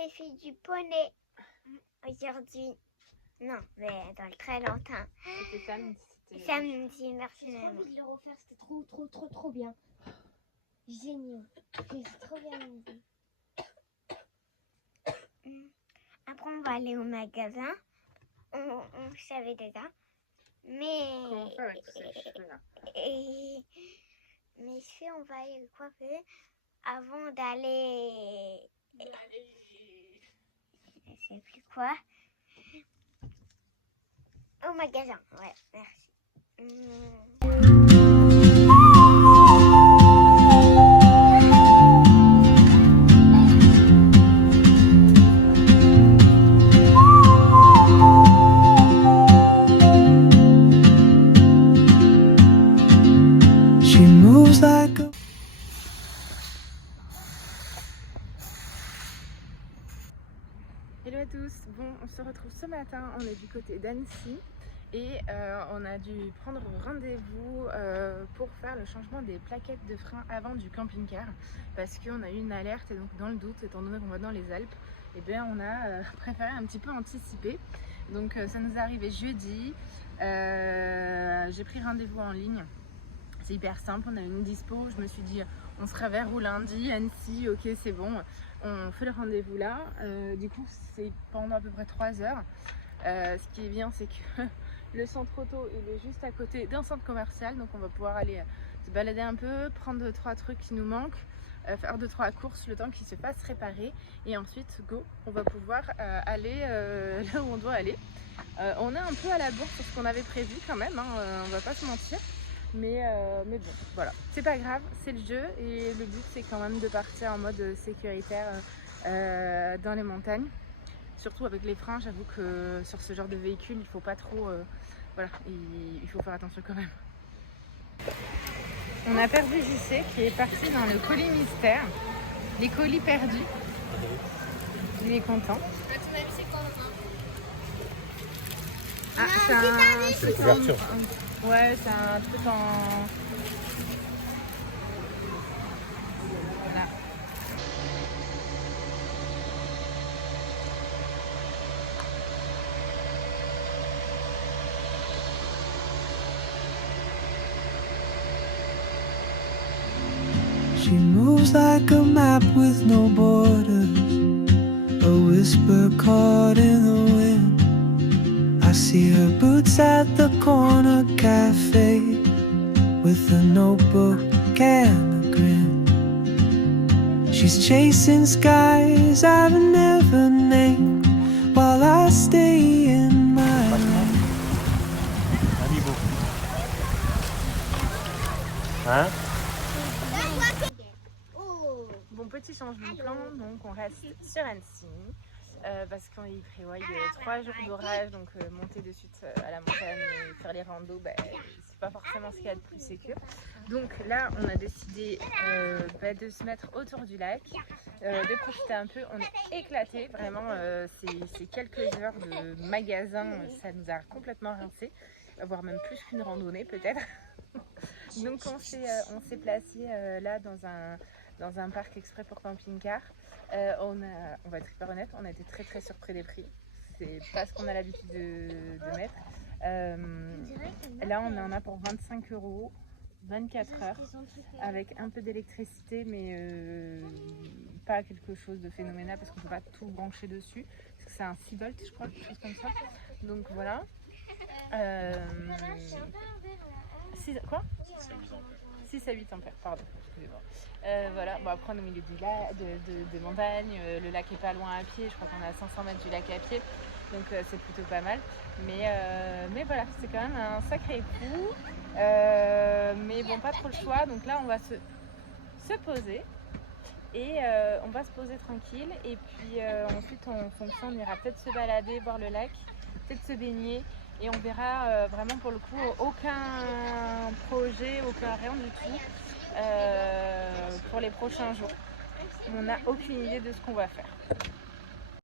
j'avais fait du poney aujourd'hui. Non, mais dans le très longtemps. C'était samedi. Samedi, merci. J'ai trop envie de le refaire, c'était trop bien. Génial. C'est trop bien amusé. Après, on va aller au magasin. On savait déjà. Mais. Comment faire avec ces cheveux-là? Mais si on va aller le coiffer avant d'aller. Je sais plus quoi. Au magasin, ouais, merci. She moves like a... Hello à tous, bon on se retrouve ce matin, on est du côté d'Annecy et on a dû prendre rendez-vous pour faire le changement des plaquettes de frein avant du camping-car parce qu'on a eu une alerte et donc dans le doute, étant donné qu'on va dans les Alpes, et bien on a préféré un petit peu anticiper. Donc ça nous est arrivé jeudi, j'ai pris rendez-vous en ligne, c'est hyper simple, on a une dispo, je me suis dit on sera vers où lundi, Annecy, ok c'est bon. On fait le rendez-vous là, du coup c'est pendant à peu près 3 heures. Ce qui est bien c'est que le centre auto il est juste à côté d'un centre commercial, donc on va pouvoir aller se balader un peu, prendre 2-3 trucs qui nous manquent, faire 2-3 courses le temps qu'ils se fassent réparer et ensuite go, on va pouvoir aller là où on doit aller. On est un peu à la bourre sur ce qu'on avait prévu quand même, hein, on va pas se mentir. Mais bon, voilà, c'est pas grave, c'est le jeu et le but c'est quand même de partir en mode sécuritaire dans les montagnes. Surtout avec les freins, j'avoue que sur ce genre de véhicule, il faut pas trop, voilà, il faut faire attention quand même. On a perdu JC qui est parti dans le colis mystère, les colis perdus. Il est content. À ton avis, c'est quoi Ah, c'est un C'est couverture. Ouais, c'est un truc en... Voilà. She moves like a map with no borders, a whisper caught in the wind. I see her boots at the corner cafe with a notebook and a grin. She's chasing skies I've never named while I stay in my lane. Haribo. Hein? Bon, petit changement de plan, donc on reste sur Annecy parce qu'il prévoit 3 jours d'orage, donc monter de suite à la montagne et faire les randos, c'est pas forcément ce qu'il y a de plus sécure. Donc là on a décidé de se mettre autour du lac, de profiter un peu, on est éclatés, vraiment ces quelques heures de magasin, ça nous a complètement rincé, voire même plus qu'une randonnée peut-être. Donc on s'est placé là dans un parc exprès pour camping-car. On va être hyper honnête, on a été très surpris des prix. C'est pas ce qu'on a l'habitude de mettre. Là on en a pour 25 €, 24 heures, avec un peu d'électricité, mais pas quelque chose de phénoménal parce qu'on peut pas tout brancher dessus. Parce que c'est un 6 volts je crois, quelque chose comme ça. Donc voilà. 6 à 8 ampères, pardon, excusez-moi. Voilà, bon, après on est au milieu de montagne, le lac est pas loin à pied, je crois qu'on est à 500 mètres du lac à pied, donc c'est plutôt pas mal. Mais voilà, c'est quand même un sacré coup, mais bon, pas trop le choix, donc là on va se poser. Et on va se poser tranquille et puis ensuite en fonction on ira peut-être se balader, voir le lac, peut-être se baigner. Et on verra vraiment pour le coup aucun projet, aucun rien du tout pour les prochains jours. On n'a aucune idée de ce qu'on va faire.